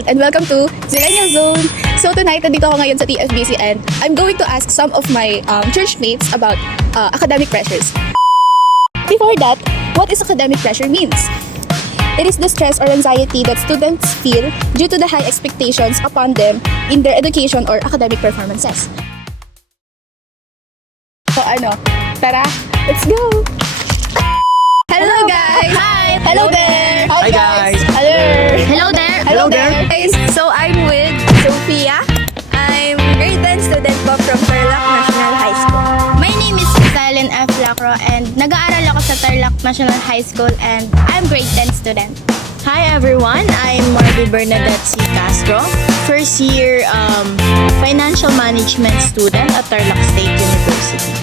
Gold and welcome to Zillennial Zone. So tonight, nandito ako ngayon sa TFBC and I'm going to ask some of my church mates about academic pressures. Before that, what is academic pressure means? It is the stress or anxiety that students feel due to the high expectations upon them in their education or academic performances. So tara, let's go! Hello guys! Hi! Hello there! Hi guys! Hello! Hello there! Hello there! Guys, so I'm with Sophia. I'm grade 10 student po from Tarlac National High School. My name is Salen F. Lacro and nag-aaral ako sa Tarlac National High School and I'm grade 10 student. Hi everyone, I'm Marby Bernadette C. Castro, first year financial management student at Tarlac State University.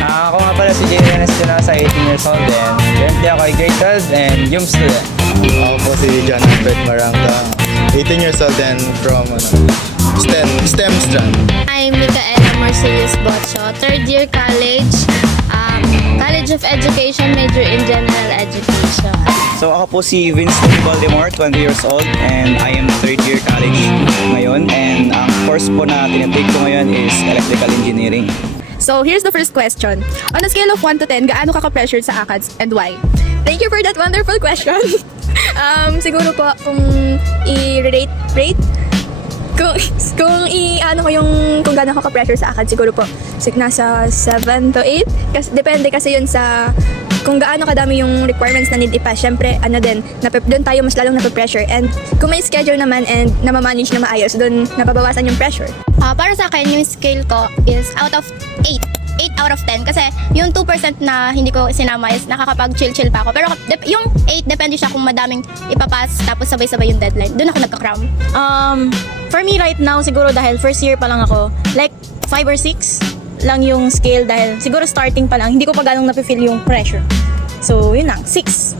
Ako nga pala si JNS Junasa, 18 years old and currently ako ay grade 12 and YUM student. Ako po si John Alfred Maranga, 18 years old and from STEM strand. I'm Micaela Marcelius Bocho, third year college, College of Education, major in General Education. So ako po si Winston Baltimore, 20 years old and I am third year college ngayon and ang course po na tinitake ko ngayon is Electrical Engineering. So here's the first question. On a scale of 1 to 10, gaano ka ka-pressured sa ACADS and why? Thank you for that wonderful question. Siguro po kung i-rate kung gaano ako ka-pressure sa ACADS, siguro po nasa 7 to 8. Kasi depende kasi yun sa kung gaano kadami yung requirements na need ipass. Syempre, doon tayo mas lalong nape-pressure. And kung may schedule naman and namamanage na maayos, doon napabawasan yung pressure. Para sa akin, yung scale ko is out of 8. 8 out of 10 kasi yung 2% na hindi ko sinama is nakakapag-chill-chill pa ako. Pero yung 8, depende siya kung madaming ipapass tapos sabay-sabay yung deadline. Doon ako nagka-cram. For me right now, siguro dahil first year pa lang ako, like 5 or 6 lang yung scale dahil siguro starting pa lang, hindi ko pa ganong napifeel yung pressure. So, yun lang, 6.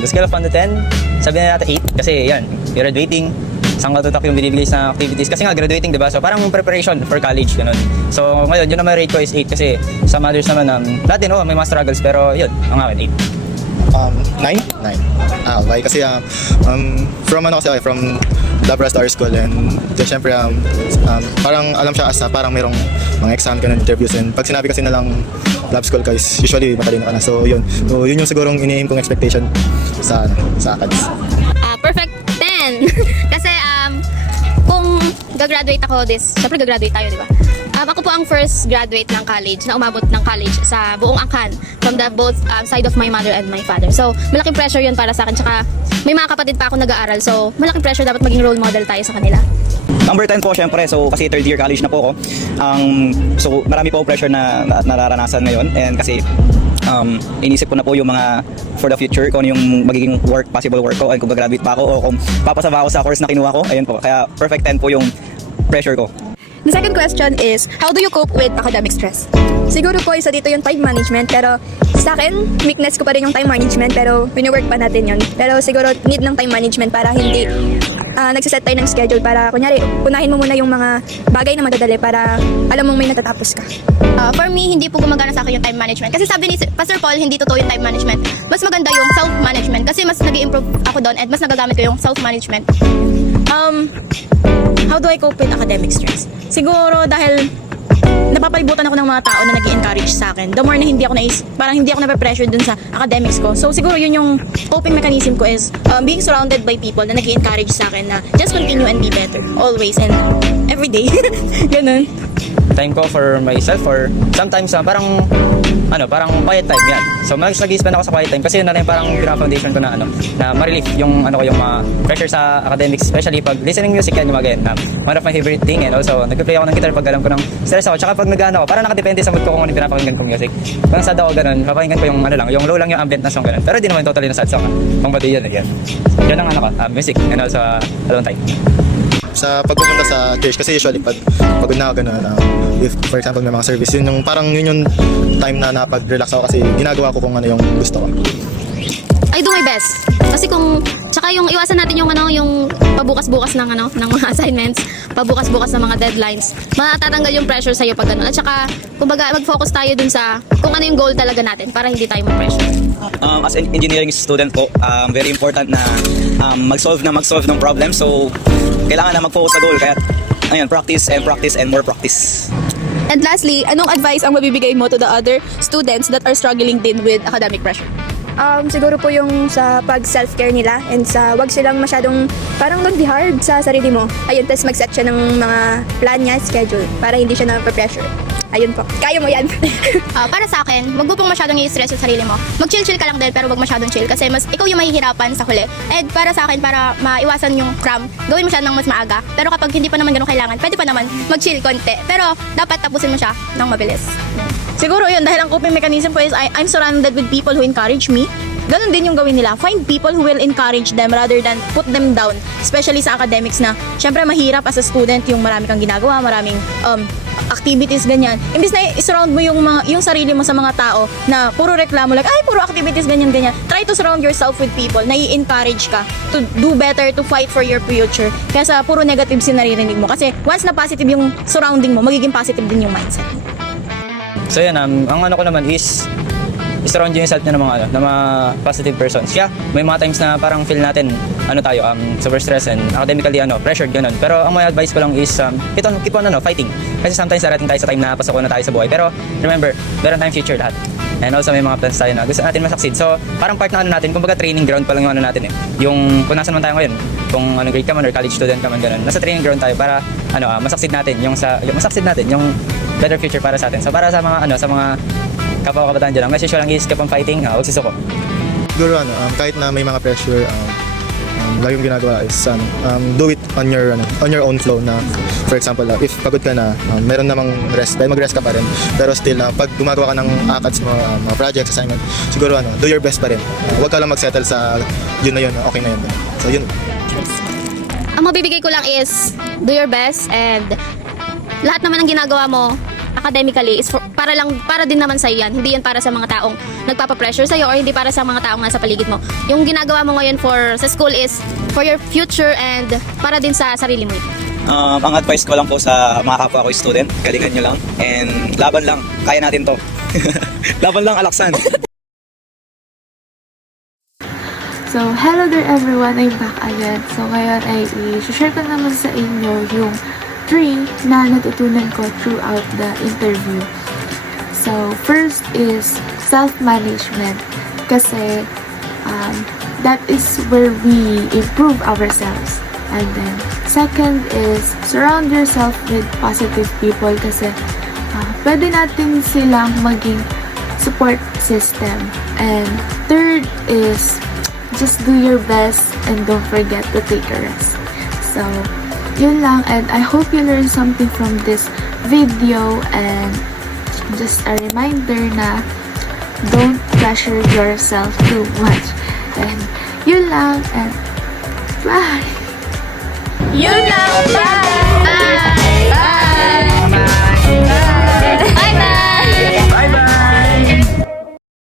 The scale of 1 to 10, sabihin na natin 8 kasi yan, graduating, isang katutak yung binibigay sa activities kasi nga graduating, diba? So parang preparation for college, ganun. So ngayon, yun naman rate ko is 8 kasi sa others naman, lahat din, may mga struggles pero yun, ang akin 8. 9? 9. Okay, kasi from Labra Star School and syempre parang alam siya as parang merong mga exam ka na interviews and pag sinabi kasi na lang lab school guys, usually matalino ka na. So yun yung sigurong ini-aim kong expectation sa ACADS. Perfect 10. Kasi kung gagraduate ako syempre gagraduate tayo, di ba? Ako po ang first graduate ng college na umabot ng college sa buong angkan from the both side of my mother and my father. So, malaking pressure yun para sa akin. Tsaka, may mga kapatid pa ako nag-aaral. So, malaking pressure, dapat maging role model tayo sa kanila. Number 10 po syempre, so kasi third year college na po ako. So marami po pressure na nararanasan ngayon and kasi inisip ko na po yung mga for the future, kung ano yung magiging possible work ko and kung gagraduate pa ako o kung papasama ako sa course na kinuha ko. Ayun po, kaya perfect 10 po yung pressure ko. The second question is, how do you cope with academic stress? Siguro po isa dito yung time management, pero sa akin, weakness ko pa rin yung time management, pero wini-work pa natin yun. Pero siguro need ng time management para hindi nagsiset tayo ng schedule para kunyari, unahin mo muna yung mga bagay na madadali para alam mong may natatapos ka. For me, hindi po gumagana sa akin yung time management. Kasi sabi ni Pastor Paul, hindi totoo yung time management. Mas maganda yung self-management kasi mas nag-i-improve ako doon at mas nagagamit ko yung self-management. How do I cope with academic stress? Siguro dahil napapalibutan ako ng mga tao na nag-i-encourage sa akin. The more na parang hindi ako nape-pressure dun sa academics ko. So siguro yun yung coping mechanism ko is being surrounded by people na nag-i-encourage sa akin na just continue and be better. Always and every day. Ganun. Time ko for myself or sometimes parang quiet time yan. So nag-spend ako sa quiet time kasi yun na rin parang pinaka-foundation ko na na ma-relief yung yung pressure sa academics, especially pag listening music yan yung mga one of my favorite thing and also nag-play ako ng guitar pag alam ko ng stress ako. Tsaka pag ako, parang nakadepende sa mood ko kung ano yung pinapakinggan kong music. Kung sad ako ganun, papakinggan ko yung yung low lang yung ambient na song ganun. Pero di naman totally na sad song. Pang bati yan. Yan ang music and also alone time. Sa pagpupunta sa church kasi usually pagod na ako ganun, if for example may mga service, yun yung time na napag-relax ako kasi ginagawa ko kung ano yung gusto ko. I do my best. Kasi tsaka yung iwasan natin yung yung pabukas-bukas ng ng mga assignments, pabukas-bukas ng mga deadlines. Matatanggal yung pressure sa iyo pag ganun. At saka kumbaga mag-focus tayo dun sa kung ano yung goal talaga natin para hindi tayo ma-pressure. As an engineering student po, very important na mag-solve ng problem. So, kailangan na mag-focus sa goal. Kaya, ayun, practice and more practice. And lastly, anong advice ang mabibigay mo to the other students that are struggling din with academic pressure? Siguro po yung sa pag self-care nila and sa wag silang masyadong parang don't be hard sa sarili mo. Ayun, tapos mag-set siya ng mga plan niya, schedule, para hindi siya na-pressure. Ayun po. Kaya mo yan. Para sa akin, wag mo pong masyadong i-stress yung sarili mo. Mag-chill-chill ka lang din pero wag masyadong chill kasi mas ikaw yung mahihirapan sa huli. And para sa akin, para maiwasan yung cram, gawin mo siya ng mas maaga. Pero kapag hindi pa naman ganun kailangan, pwede pa naman mag-chill konti. Pero dapat tapusin mo siya ng mabilis. Siguro yun, dahil ang coping mechanism ko is I'm surrounded with people who encourage me. Ganun din yung gawin nila. Find people who will encourage them rather than put them down. Especially sa academics na, syempre mahirap as a student yung marami kang ginagawa, maraming activities, ganyan. Imbis na i-surround mo yung sarili mo sa mga tao na puro reklamo, like, ay, puro activities, ganyan. Try to surround yourself with people na i-encourage ka to do better, to fight for your future. Kaya puro negatives yung naririnig mo. Kasi once na positive yung surrounding mo, magiging positive din yung mindset. So yan, ang ano ko naman is surround yourself nyo ng mga positive persons. Yeah, may mga times na parang feel natin super stress and academically pressured ganun. Pero ang may advice ko lang is keep on fighting. Kasi sometimes darating tayo sa time na pasok na tayo sa buhay. Pero remember, meron tayong future lahat. And also may mga plans tayo na gusto natin masucceed. So parang part na natin, kumbaga training ground pa lang yung natin eh. Yung kung nasan man tayo ngayon, kung grade ka man or college student ka man ganun. Nasa training ground tayo para masucceed natin yung better future para sa atin. So para sa mga kapwa-kabataan dyan, ang message ko lang is keep on fighting, huwag susuko. Siguro kahit na may mga pressure, lagi yung ginagawa is do it on your own flow na, for example, if pagod ka na, meron namang rest, dahil mag-rest ka pa rin, pero still pag gumagawa ka ng ACADS mo, mga projects, assignment, siguro do your best pa rin. Huwag ka lang mag-settle sa yun na yun, okay na yun. So yun. Ang mabibigay ko lang is do your best and lahat naman ng ginagawa mo academically is para din naman sa yan. Hindi yan para sa mga taong nagpapa-pressure sa iyo or hindi para sa mga taong nasa paligid mo. Yung ginagawa mo ngayon sa school is for your future and para din sa sarili mo. Ang advice ko lang po sa mga kapwa ko student, galingan nyo lang and laban lang, kaya natin to. Laban lang, Alaksan. So, hello there everyone, I'm back again. So, ngayon ay i-share ko naman sa inyo yung 3 na natutunan ko throughout the interview. So, first is self-management. Kasi, that is where we improve ourselves. And then, second is surround yourself with positive people kasi pwede natin silang maging support system. And third is just do your best and don't forget to take a rest. So, yun lang, and I hope you learned something from this video, and just a reminder na don't pressure yourself too much. And yun lang, and bye! Yun lang! Bye!